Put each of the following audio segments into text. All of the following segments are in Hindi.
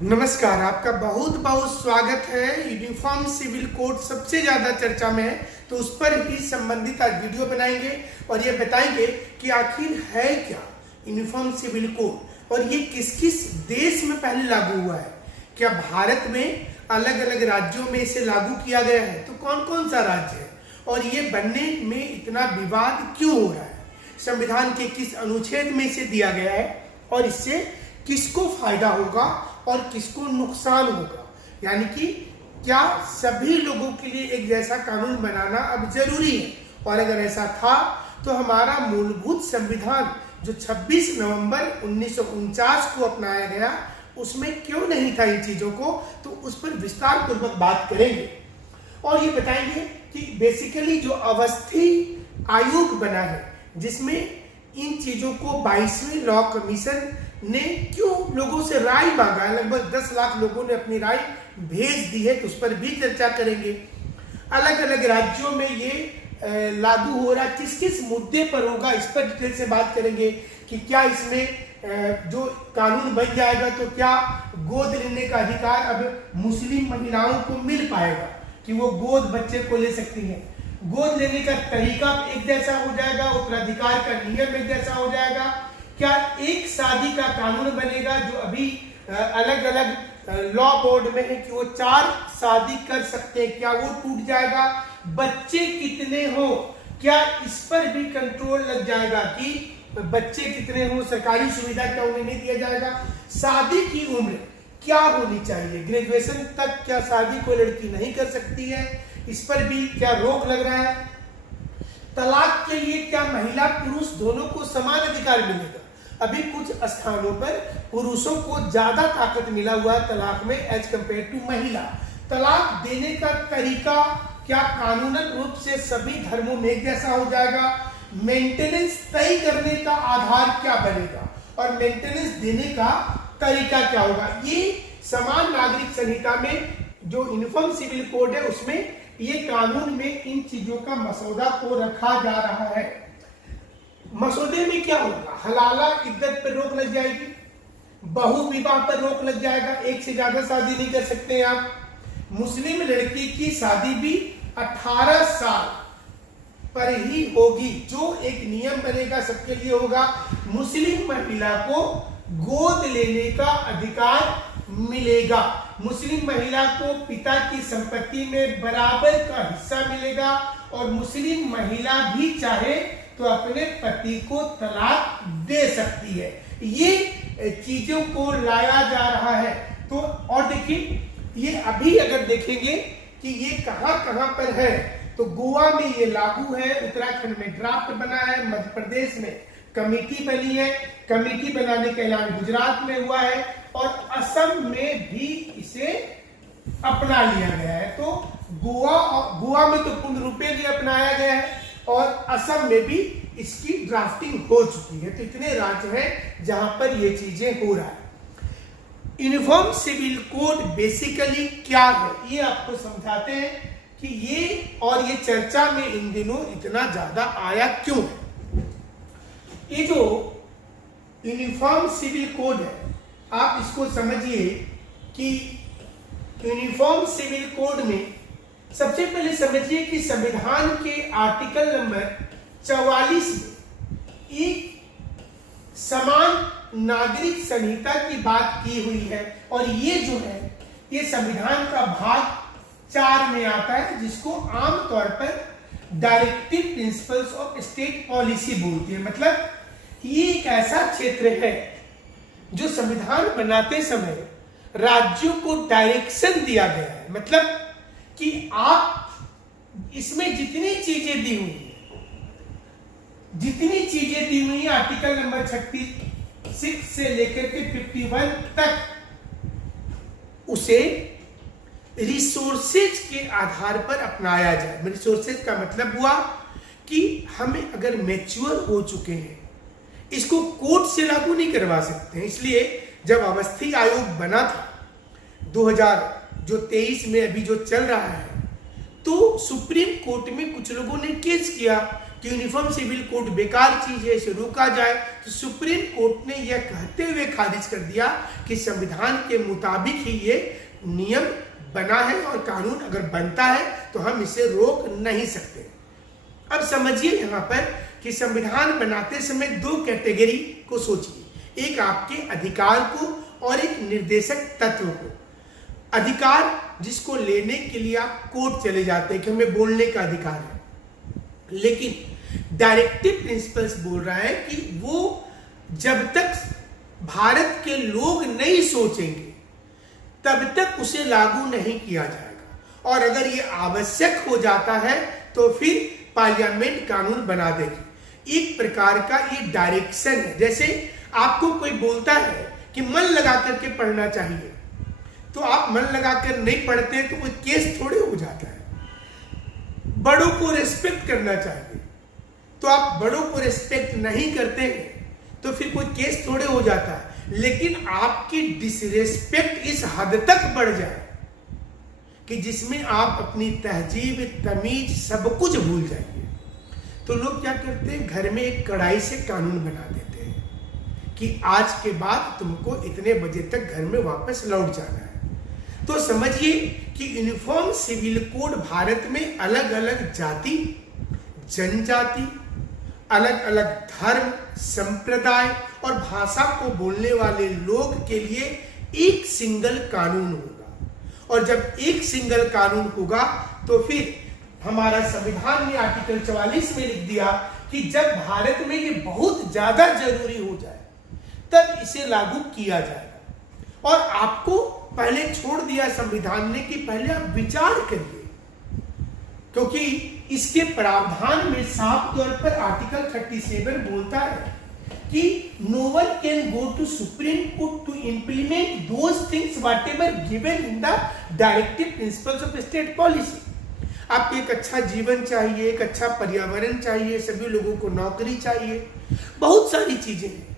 नमस्कार, आपका बहुत बहुत स्वागत है। यूनिफॉर्म सिविल कोड सबसे ज्यादा चर्चा में है, तो उस पर ही संबंधित आज वीडियो बनाएंगे और ये बताएंगे कि आखिर है क्या यूनिफॉर्म सिविल कोड और ये किस किस देश में पहले लागू हुआ है। क्या भारत में अलग अलग राज्यों में इसे लागू किया गया है, तो कौन कौन सा राज्य है और ये बनने में इतना विवाद क्यों हो रहा है, संविधान के किस अनुच्छेद में इसे दिया गया है और इससे किसको फायदा होगा और किसको नुकसान होगा। यानी कि क्या सभी लोगों के लिए एक जैसा कानून बनाना अब जरूरी है, और अगर ऐसा था तो हमारा मूलभूत संविधान जो 26 नवंबर 1949 को अपनाया गया उसमें क्यों नहीं था इन चीजों को, तो उस पर विस्तार पूर्वक बात करेंगे और ये बताएंगे कि बेसिकली जो अवस्थी आयोग बना है जिसमें इन चीजों को 22वें लॉ कमीशन ने क्यों लोगों से राय मांगा, लगभग 10 लाख लोगों ने अपनी राय भेज दी है, तो उस पर भी चर्चा करेंगे। अलग अलग राज्यों में ये लागू हो रहा किस किस मुद्दे पर होगा, इस पर डिटेल से बात करेंगे कि क्या इसमें जो कानून बन जाएगा तो क्या गोद लेने का अधिकार अब मुस्लिम महिलाओं को मिल पाएगा कि वो गोद बच्चे को ले सकती हैं। गोद लेने का तरीका एक जैसा हो जाएगा, उत्तराधिकार का नियम एक जैसा हो जाएगा। क्या एक शादी का कानून बनेगा जो अभी अलग अलग लॉ बोर्ड में है कि वो 4 शादी कर सकते हैं, क्या वो टूट जाएगा। बच्चे कितने हो, क्या इस पर भी कंट्रोल लग जाएगा कि बच्चे कितने हो, सरकारी सुविधा क्या उन्हें नहीं दिया जाएगा। शादी की उम्र क्या होनी चाहिए, ग्रेजुएशन तक क्या शादी कोई लड़की नहीं कर सकती है, इस पर भी क्या रोक लग रहा है। तलाक के लिए क्या महिला पुरुष दोनों को समान अधिकार मिलेगा। अभी कुछ स्थानों पर पुरुषों को ज्यादा ताकत मिला हुआ है तलाक में एज कंपेयर टू महिला। तलाक देने का तरीका क्या कानूनन रूप से सभी धर्मों में एक जैसा हो जाएगा। मेंटेनेंस तय करने का आधार क्या बनेगा और मेंटेनेंस देने का तरीका क्या होगा। ये समान नागरिक संहिता में जो यूनिफॉर्म सिविल कोड है उसमें ये कानून में इन चीजों का मसौदा को रखा जा रहा है। मसौदे में क्या होगा, हलाला इद्दत पर रोक लग जाएगी, बहु विवाह पर रोक लग जाएगा, एक से ज्यादा शादी नहीं कर सकते आप। मुस्लिम लड़की की शादी भी 18 साल पर ही होगी, जो एक नियम बनेगा सबके लिए होगा। मुस्लिम महिला को गोद लेने का अधिकार मिलेगा, मुस्लिम महिला को पिता की संपत्ति में बराबर का हिस्सा मिलेगा और मुस्लिम महिला भी चाहे तो अपने पति को तलाक दे सकती है। ये चीजों को लाया जा रहा है। तो और देखिए ये अभी अगर देखेंगे कि ये कहां कहां पर है, तो गोवा में ये लागू है, उत्तराखंड में ड्राफ्ट बना है, मध्य प्रदेश में कमेटी बनी है, कमेटी बनाने का ऐलान गुजरात में हुआ है और असम में भी इसे अपना लिया गया है। तो गोवा में तो पूर्ण रूपेण अपनाया गया है और असम में भी इसकी ड्राफ्टिंग हो चुकी है। तो इतने राज्य हैं जहां पर ये चीजें हो रहा है। यूनिफॉर्म सिविल कोड बेसिकली क्या है ये आपको समझाते हैं कि ये चर्चा में इन दिनों इतना ज्यादा आया क्यों है। ये जो यूनिफॉर्म सिविल कोड है, आप इसको समझिए कि यूनिफॉर्म सिविल कोड में सबसे पहले समझिए कि संविधान के आर्टिकल नंबर 44 में एक समान नागरिक संहिता की बात की हुई है और ये जो है ये संविधान का भाग 4 में आता है, जिसको आमतौर पर directive principles of state policy बोलती है। मतलब ये एक ऐसा क्षेत्र है जो संविधान बनाते समय राज्यों को डायरेक्शन दिया गया है, मतलब कि आप इसमें जितनी चीजें दी हुई है आर्टिकल नंबर 36 से लेकर के 51 तक उसे रिसोर्सेज के आधार पर अपनाया जाए। रिसोर्सेज का मतलब हुआ कि हमें अगर मैच्योर हो चुके हैं, इसको कोर्ट से लागू नहीं करवा सकते हैं। इसलिए जब अवस्थी आयोग बना था 2023 में अभी जो चल रहा है, तो सुप्रीम कोर्ट में कुछ लोगों ने केस किया कि यूनिफॉर्म सिविल कोड बेकार चीज है, इसे रोका जाए, तो सुप्रीम कोर्ट ने यह कहते हुए खारिज कर दिया कि संविधान के मुताबिक ही ये नियम बना है और कानून अगर बनता है तो हम इसे रोक नहीं सकते। अब समझिए यहाँ पर कि संविधान बनाते समय दो कैटेगरी को सोचिए, एक आपके अधिकार को और एक निर्देशक तत्व को। अधिकार जिसको लेने के लिए आप कोर्ट चले जाते हैं कि हमें बोलने का अधिकार है, लेकिन डायरेक्टिव प्रिंसिपल्स बोल रहा है कि वो जब तक भारत के लोग नहीं सोचेंगे तब तक उसे लागू नहीं किया जाएगा, और अगर ये आवश्यक हो जाता है तो फिर पार्लियामेंट कानून बना देगी। एक प्रकार का ये डायरेक्शन है। जैसे आपको कोई बोलता है कि मन लगा करके पढ़ना चाहिए, तो आप मन लगाकर नहीं पढ़ते तो कोई केस थोड़े हो जाता है। बड़ों को रेस्पेक्ट करना चाहिए, तो आप बड़ों को रेस्पेक्ट नहीं करते हैं तो फिर कोई केस थोड़े हो जाता है। लेकिन आपकी डिसरेस्पेक्ट इस हद तक बढ़ जाए कि जिसमें आप अपनी तहजीब, तमीज सब कुछ भूल जाइए, तो लोग क्या करते हैं, घर में एक कड़ाई से कानून बना देते हैं कि आज के बाद तुमको इतने बजे तक घर में वापस लौट जाना है। तो समझिए कि यूनिफॉर्म सिविल कोड भारत में अलग अलग जाति, जनजाति, अलग अलग धर्म, संप्रदाय और भाषा को बोलने वाले लोग के लिए एक सिंगल कानून होगा। और जब एक सिंगल कानून होगा तो फिर हमारा संविधान ने आर्टिकल 44 में लिख दिया कि जब भारत में ये बहुत ज्यादा जरूरी हो जाए तब इसे लागू किया जाएगा। और आपको पहले छोड़ दिया संविधान ने कि पहले आप विचार करिए, क्योंकि इसके प्रावधान में साफ तौर पर आर्टिकल 37 बोलता है कि no one can go to Supreme Court to implement those things whatever given in the directive principles of state policy. आपको एक अच्छा जीवन चाहिए, एक अच्छा पर्यावरण चाहिए, सभी लोगों को नौकरी चाहिए, बहुत सारी चीजें हैं,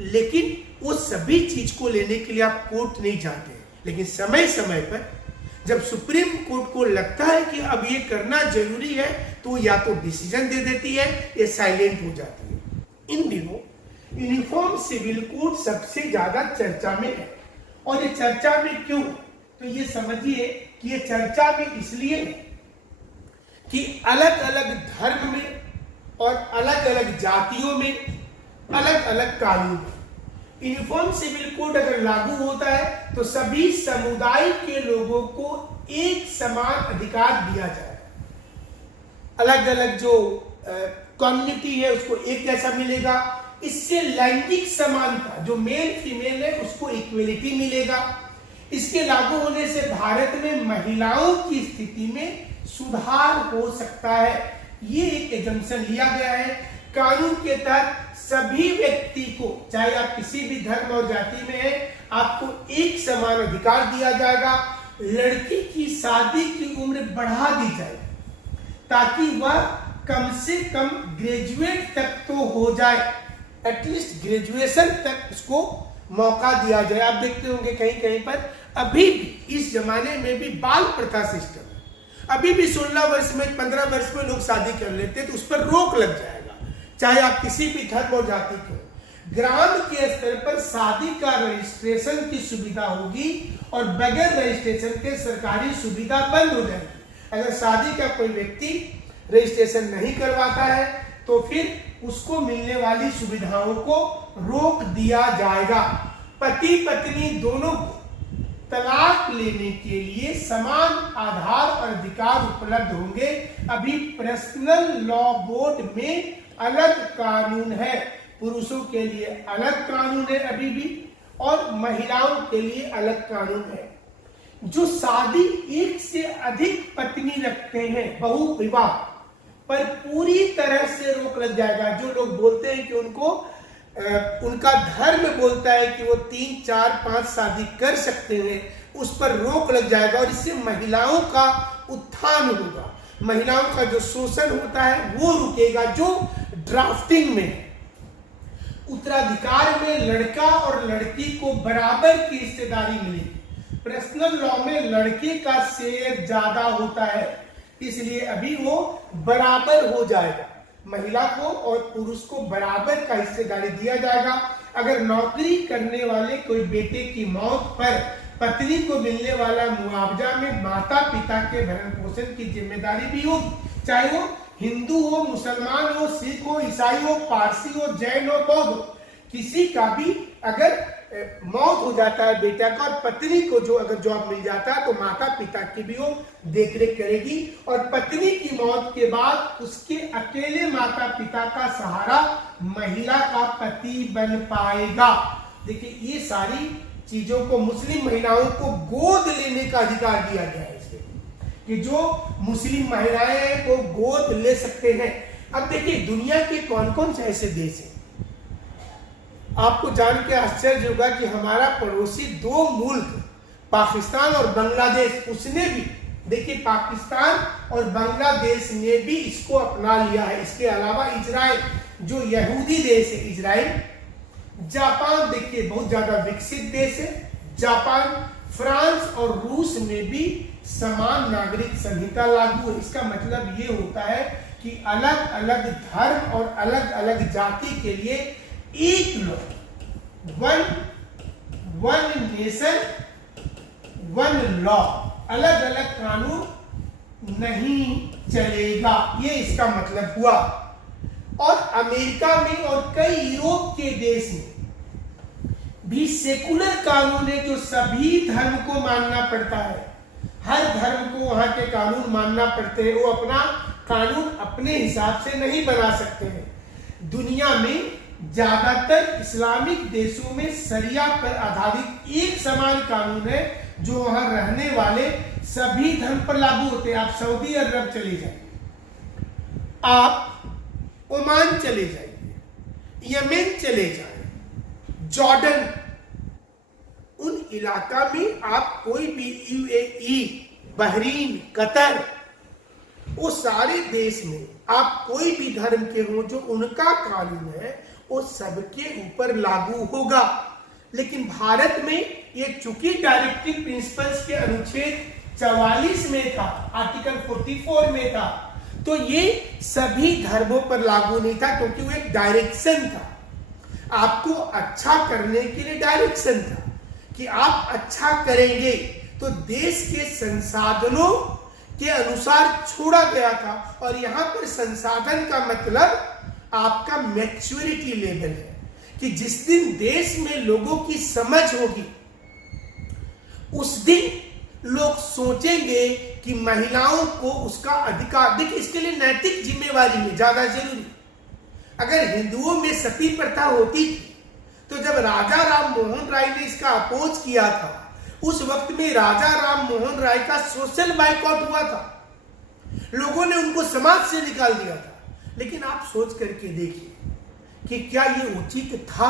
लेकिन वो सभी चीज को लेने के लिए आप कोर्ट नहीं जाते। लेकिन समय समय पर जब सुप्रीम कोर्ट को लगता है कि अब ये करना जरूरी है तो या तो डिसीजन दे देती है या साइलेंट हो जाती है। इन दिनों यूनिफॉर्म सिविल कोड सबसे ज्यादा चर्चा में है। और ये चर्चा में क्यों, तो ये समझिए कि ये चर्चा में इसलिए है कि अलग अलग धर्म में और अलग अलग जातियों में अलग अलग कानून है। यूनिफॉर्म सिविल कोड अगर लागू होता है तो सभी समुदाय के लोगों को एक समान अधिकार दिया जाए। अलग अलग जो कम्युनिटी है उसको एक जैसा मिलेगा। इससे लैंगिक समानता, जो मेल फीमेल है उसको इक्वलिटी मिलेगा। इसके लागू होने से भारत में महिलाओं की स्थिति में सुधार हो सकता है। ये एक एजम्पशन लिया गया है। कानून के तहत सभी व्यक्ति को, चाहे आप किसी भी धर्म और जाति में हैं, आपको एक समान अधिकार दिया जाएगा। लड़की की शादी की उम्र बढ़ा दी जाए ताकि वह कम से कम ग्रेजुएट तक तो हो जाए, एटलीस्ट ग्रेजुएशन तक उसको मौका दिया जाए। आप देखते होंगे कहीं कहीं पर अभी भी इस जमाने में भी बाल प्रथा सिस्टम है। अभी भी 16 वर्ष में, 15 वर्ष में लोग शादी कर लेते हैं, तो उस पर रोक लग जाएगा, चाहे आप किसी भी धर्म और जाति के हो। ग्राम के स्तर पर शादी का रजिस्ट्रेशन की सुविधा होगी और बगैर रजिस्ट्रेशन के सरकारी सुविधा बंद हो जाएगी। अगर शादी का कोई व्यक्ति रजिस्ट्रेशन नहीं करवाता है तो फिर उसको मिलने वाली सुविधाओं को रोक दिया जाएगा। पति पत्नी दोनों को तलाक लेने के लिए समान आधार और अधिकार उपलब्ध होंगे। अभी पर्सनल लॉ बोर्ड में अलग कानून है, पुरुषों के लिए अलग कानून है अभी भी, और महिलाओं के लिए अलग कानून है। जो शादी एक से अधिक पत्नी रखते हैं, बहु विवाह पर पूरी तरह से रोक लग जाएगा। जो लोग बोलते हैं कि उनका धर्म बोलता है कि वो 3, 4, 5 शादी कर सकते हैं, उस पर रोक लग जाएगा। और इससे महिलाओं का उत्थान होगा, महिलाओं का जो शोषण होता है वो रुकेगा, जो ड्राफ्टिंग में, उत्तराधिकार में लड़का और लड़की को बराबर की हिस्सेदारी मिलेगी। पर्सनल लॉ में लड़के का शेयर ज्यादा होता है, इसलिए अभी वो बराबर हो जाएगा। महिला को और पुरुष को बराबर का हिस्सेदारी दिया जाएगा। अगर नौकरी करने वाले कोई बेटे की मौत पर पत्नी को मिलने वाला मुआवजा में माता पिता के भरण पोषण की जिम्मेदारी भी होगी, चाहे वो हिंदू हो, मुसलमान हो, सिख हो, ईसाई हो, पारसी हो, जैन हो, बौद्ध हो, किसी का भी अगर मौत हो जाता है बेटा का और पत्नी को जो अगर जॉब मिल जाता है तो माता पिता की भी वो देखरेख करेगी और पत्नी की मौत के बाद उसके अकेले माता पिता का सहारा महिला का पति बन पाएगा। देखिए ये सारी चीजों को मुस्लिम महिलाओं को गोद लेने का अधिकार दिया गया है इसके कि जो मुस्लिम महिलाएं हैं वो गोद ले सकते हैं। अब देखिए दुनिया के कौन कौन से ऐसे देश हैं, आपको जान के आश्चर्य होगा कि हमारा पड़ोसी दो मुल्क पाकिस्तान और बांग्लादेश, उसने भी देखिए पाकिस्तान और बांग्लादेश ने भी इसको अपना लिया है। इसके अलावा इजराइल जो यहूदी देश है, इजराइल, जापान देखिए बहुत ज्यादा विकसित देश है, जापान, फ्रांस और रूस में भी समान नागरिक संहिता लागू है। इसका मतलब ये होता है कि अलग अलग धर्म और अलग अलग जाति के लिए एक लोग, वन नेशन वन लॉ, अलग अलग कानून नहीं चलेगा, ये इसका मतलब हुआ। और अमेरिका में और कई यूरोप के देश में भी सेकुलर कानून है जो सभी धर्म को मानना पड़ता है, हर धर्म को वहां के कानून मानना पड़ते हैं, वो अपना कानून अपने हिसाब से नहीं बना सकते हैं। दुनिया में ज्यादातर इस्लामिक देशों में शरिया पर आधारित एक समान कानून है जो वहां रहने वाले सभी धर्म पर लागू होते हैं। आप सऊदी अरब चले जाइए, आप ओमान चले जाइए, यमेन चले जाइए, जॉर्डन, उन इलाका में आप कोई भी यूएई, बहरीन, कतर, वो सारे देश में आप कोई भी धर्म के हो जो उनका कानून है वो सबके ऊपर लागू होगा। लेकिन भारत में ये चूंकि डायरेक्टिव प्रिंसिपल्स के अनुच्छेद 44 में था, आर्टिकल 44 में था, तो ये सभी धर्मों पर लागू नहीं था क्योंकि वो एक डायरेक्शन था, आपको अच्छा करने के लिए डायरेक्शन था कि आप अच्छा करेंगे तो देश के संसाधनों के अनुसार छोड़ा गया था। और यहां पर संसाधन का मतलब आपका मैच्योरिटी लेवल है कि जिस दिन देश में लोगों की समझ होगी उस दिन लोग सोचेंगे कि महिलाओं को उसका अधिकार, देखिए इसके लिए नैतिक जिम्मेवारी है ज्यादा जरूरी। अगर हिंदुओं में सती प्रथा होती थी तो जब राजा राम मोहन राय ने इसका अपोज किया था उस वक्त में राजा राम मोहन राय का सोशल बाइकआउट हुआ था, लोगों ने उनको समाज से निकाल दिया था। लेकिन आप सोच करके देखिए कि क्या ये उचित था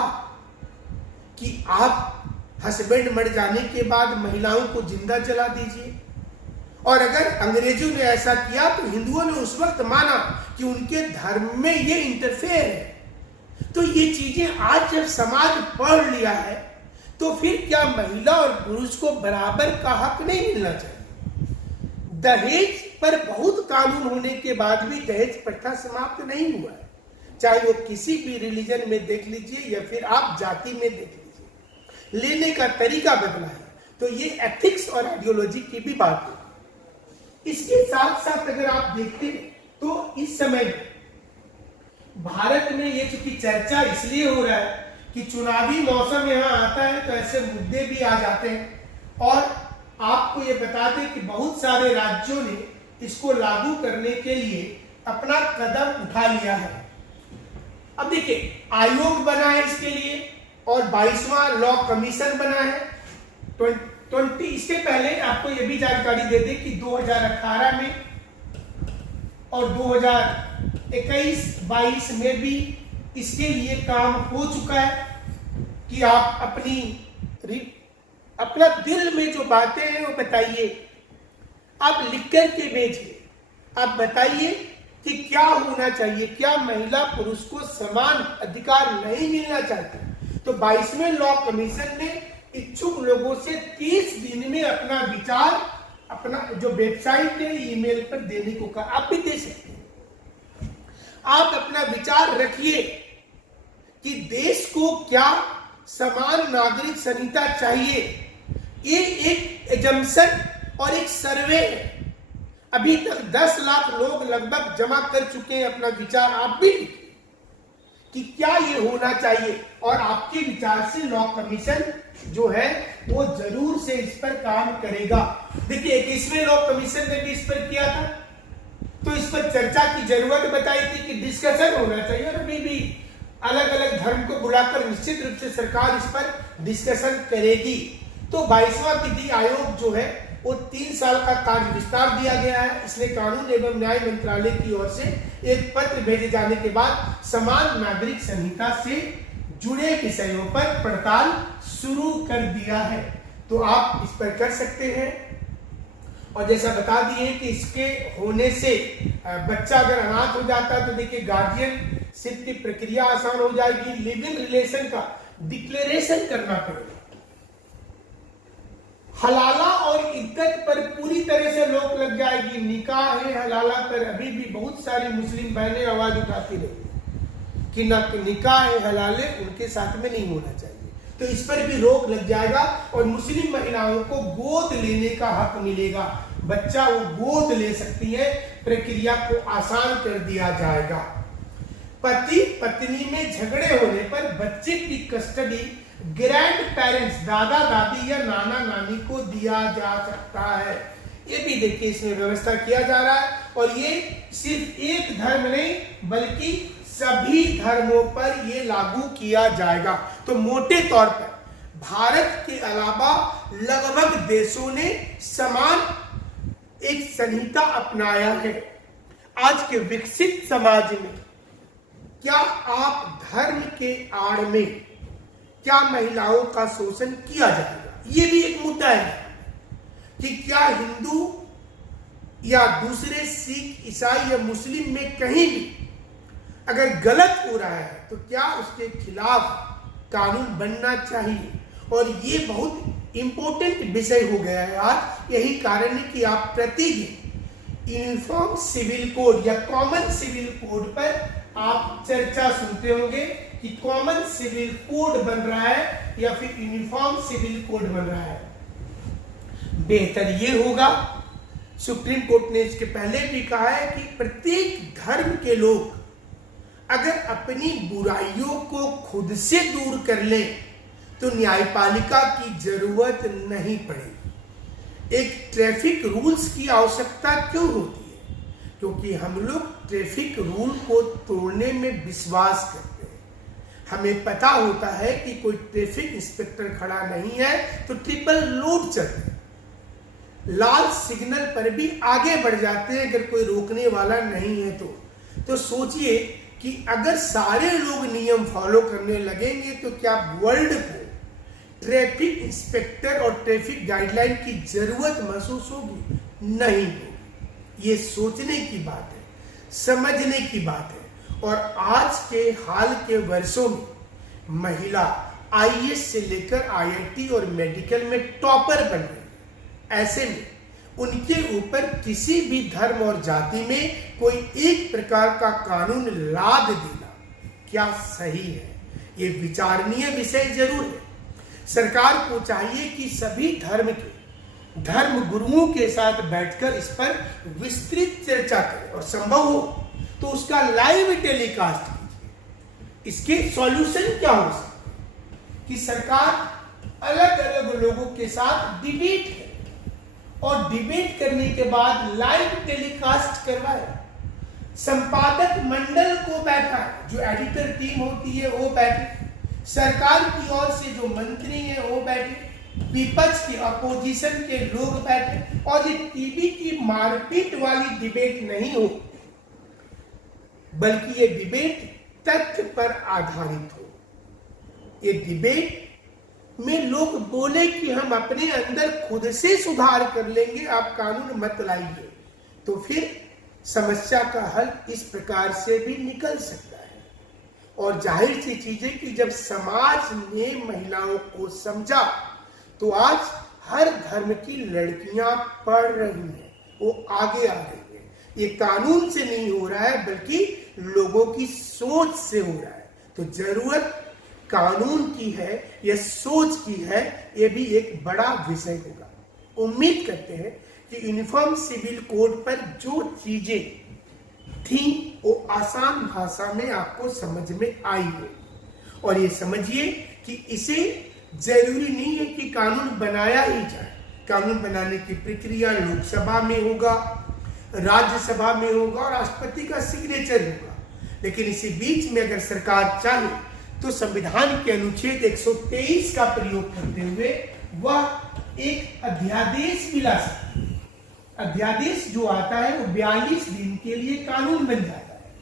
कि आप हस्बैंड मर जाने के बाद महिलाओं को जिंदा जला दीजिए। और अगर अंग्रेजों ने ऐसा किया तो हिंदुओं ने उस वक्त माना कि उनके धर्म में ये इंटरफेयर है। तो ये चीजें आज जब समाज पढ़ लिया है तो फिर क्या महिला और पुरुष को बराबर का हक नहीं मिलना चाहिए? दहेज पर बहुत कानून होने के बाद भी दहेज प्रथा समाप्त नहीं हुआ है, चाहे वो किसी भी रिलीजन में देख लीजिए या फिर आप जाति में देख लीजिए, लेने का तरीका बदला है। तो ये एथिक्स और आइडियोलॉजी की भी बात है। इसके साथ साथ अगर आप देखते हैं तो इस समय भारत में ये चूंकि चर्चा इसलिए हो रहा है कि चुनावी मौसम यहाँ आता है तो ऐसे मुद्दे भी आ जाते हैं। और आपको ये बता दें कि बहुत सारे राज्यों ने इसको लागू करने के लिए अपना कदम उठा लिया है। अब देखिए आयोग बना है इसके लिए और 22वां लॉ कमीशन बना है 20। इसके पहले आपको ये भी जानकारी दे दें कि 2018 में और 2021-22 में भी इसके लिए काम हो चुका है कि आप अपना दिल में जो बातें हैं वो बताइए, आप लिख कर के भेजिए, आप बताइए कि क्या होना चाहिए, क्या महिला पुरुष को समान अधिकार नहीं मिलना चाहते। तो 22वें लॉ कमीशन ने इच्छुक लोगों से 30 दिन में अपना विचार अपना जो वेबसाइट है ईमेल पर देने को कहा। आप भी दे सकते हैं। आप अपना विचार रखिए कि देश को क्या समान नागरिक संहिता चाहिए। ये एक एजम्पशन और एक सर्वे है। अभी तक 10 लाख लोग लगभग जमा कर चुके हैं अपना विचार। आप भी कि क्या ये होना चाहिए, और आपके विचार से लॉ कमीशन जो है वो जरूर से इस पर काम करेगा। देखिए 21वें लॉ कमीशन ने भी इस पर किया था, तो इस पर चर्चा की जरूरत बताई थी कि डिस्कशन होना चाहिए, और अभी भी अलग अलग धर्म को बुलाकर निश्चित रूप से सरकार इस पर डिस्कशन करेगी। तो 22वां विधि आयोग जो है वो 3 साल का कार्य विस्तार दिया गया है। इसलिए कानून एवं न्याय मंत्रालय की ओर से एक पत्र भेजे जाने के बाद समान नागरिक संहिता से जुड़े विषयों पर पड़ताल शुरू कर दिया है। तो आप इस पर कर सकते हैं। और जैसा बता दिए कि इसके होने से बच्चा अगर अनाथ हो जाता है तो देखिए गार्जियनशिप की प्रक्रिया आसान हो जाएगी। लिव इन रिलेशन का डिक्लेरेशन करना पड़ेगा। हलाला और इद्दत पर पूरी तरह से रोक लग जाएगी। निकाह है हलाला पर अभी भी बहुत सारी मुस्लिम बहनें आवाज उठाती रही कि ना निकाह है हलाले उनके साथ में नहीं होना चाहिए, तो इस पर भी रोक लग जाएगा। और मुस्लिम महिलाओं को गोद लेने का हक मिलेगा। बच्चा वो गोद ले सकती है, प्रक्रिया को आसान कर दिया जाएगा। पति पत्नी में झगड़े होने पर बच्चे की कस्टडी ग्रैंड पेरेंट्स दादा दादी या नाना नानी को दिया जा सकता है। ये भी देखिए इसमें व्यवस्था किया जा रहा है। और ये सिर्फ एक धर्म नहीं बल्कि सभी धर्मों पर ये लागू किया जाएगा। तो मोटे तौर पर भारत के अलावा लगभग देशों ने समान एक संहिता अपनाया है। आज के विकसित समाज में क्या आप धर्म के आड़ में क्या महिलाओं का शोषण किया जाएगा, ये भी एक मुद्दा है कि क्या हिंदू या दूसरे सिख ईसाई या मुस्लिम में कहीं भी अगर गलत हो रहा है तो क्या उसके खिलाफ कानून बनना चाहिए। और ये बहुत इंपॉर्टेंट विषय हो गया है आज। यही कारण है कि आप प्रतिदिन यूनिफॉर्म सिविल कोड या कॉमन सिविल कोड पर आप चर्चा सुनते होंगे कि कॉमन सिविल कोड बन रहा है या फिर यूनिफॉर्म सिविल कोड बन रहा है। बेहतर ये होगा, सुप्रीम कोर्ट ने इसके पहले भी कहा है कि प्रत्येक धर्म के लोग अगर अपनी बुराइयों को खुद से दूर कर ले तो न्यायपालिका की जरूरत नहीं पड़ेगी। एक ट्रैफिक रूल्स की आवश्यकता क्यों होती है? क्योंकि हम लोग ट्रैफिक रूल को तोड़ने में विश्वास करते हैं। हमें पता होता है कि कोई ट्रैफिक इंस्पेक्टर खड़ा नहीं है तो ट्रिपल लोड चलते हैं, लाल सिग्नल पर भी आगे बढ़ जाते हैं अगर कोई रोकने वाला नहीं है तो सोचिए कि अगर सारे लोग नियम फॉलो करने लगेंगे तो क्या वर्ल्ड को ट्रैफिक इंस्पेक्टर और ट्रैफिक गाइडलाइन की जरूरत महसूस होगी? नहीं होगी। ये सोचने की बात है, समझने की बात है। और आज के हाल के वर्षों में महिला आईएएस से लेकर आईआईटी और मेडिकल में टॉपर बन रही है। ऐसे में उनके ऊपर किसी भी धर्म और जाति में कोई एक प्रकार का कानून लाद देना क्या सही है? ये विचारणीय विषय जरूर है। सरकार को चाहिए कि सभी धर्म के धर्म गुरुओं के साथ बैठकर इस पर विस्तृत चर्चा करें और संभव हो तो उसका लाइव टेलीकास्ट कीजिए। इसके सॉल्यूशन क्या हो सकते हैं कि सरकार अलग अलग लोगों के साथ डिबेट करे और डिबेट करने के बाद लाइव टेलीकास्ट करवाए। संपादक मंडल को बैठा, जो एडिटर टीम होती है वो बैठे, सरकार की ओर से जो मंत्री हैं वो बैठे, विपक्ष की अपोजिशन के लोग बैठे, और ये टीवी की मारपीट वाली डिबेट नहीं हो बल्कि ये डिबेट तथ्य पर आधारित हो। ये डिबेट में लोग बोले कि हम अपने अंदर खुद से सुधार कर लेंगे, आप कानून मत लाइए, तो फिर समस्या का हल इस प्रकार से भी निकल सकता है। और जाहिर सी चीज है कि जब समाज ने महिलाओं को समझा तो आज हर धर्म की लड़कियां पढ़ रही हैं, वो आगे आ रही हैं। ये कानून से नहीं हो रहा है बल्कि लोगों की सोच से हो रहा है। तो जरूरत कानून की है या सोच की है, ये भी एक बड़ा विषय होगा। उम्मीद करते हैं कि यूनिफॉर्म सिविल कोड पर जो चीजें थी वो आसान भाषा में आपको समझ में आई हो। और ये समझिए कि इसे जरूरी नहीं है कि कानून बनाया ही जाए। कानून बनाने की प्रक्रिया लोकसभा में होगा, राज्यसभा में होगा और राष्ट्रपति का सिग्नेचर होगा। लेकिन इसी बीच में अगर सरकार चाहे तो संविधान के अनुच्छेद 123 का प्रयोग करते हुए वह एक अध्यादेश भी ला सकती है। अध्यादेश जो आता है वो 42 दिन के लिए कानून बन जाता है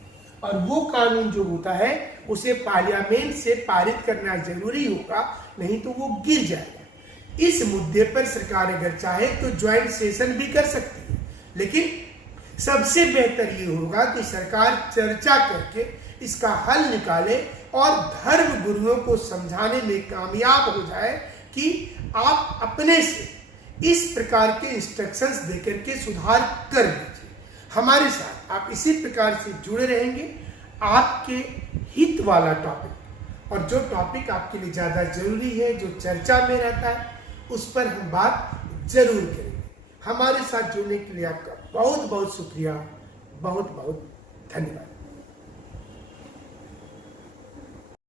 और वो कानून जो होता है उसे पार्लियामेंट से पारित करना जरूरी होगा, नहीं तो वो गिर जाएगा। इस मुद्दे पर सरकार अगर चाहे तो ज्वाइंट सेशन भी कर सकती है, लेकिन सबसे बेहतर ये होगा कि सरकार चर्चा करके इसका हल निकाले और धर्म गुरुओं को समझाने में कामयाब हो जाए कि आप अपने से इस प्रकार के इंस्ट्रक्शंस देकर के सुधार कर लीजिए। हमारे साथ आप इसी प्रकार से जुड़े रहेंगे। आपके हित वाला टॉपिक और जो टॉपिक आपके लिए ज्यादा जरूरी है, जो चर्चा में रहता है, उस पर हम बात जरूर करेंगे। हमारे साथ जुड़ने के लिए आपका बहुत बहुत शुक्रिया, बहुत बहुत धन्यवाद।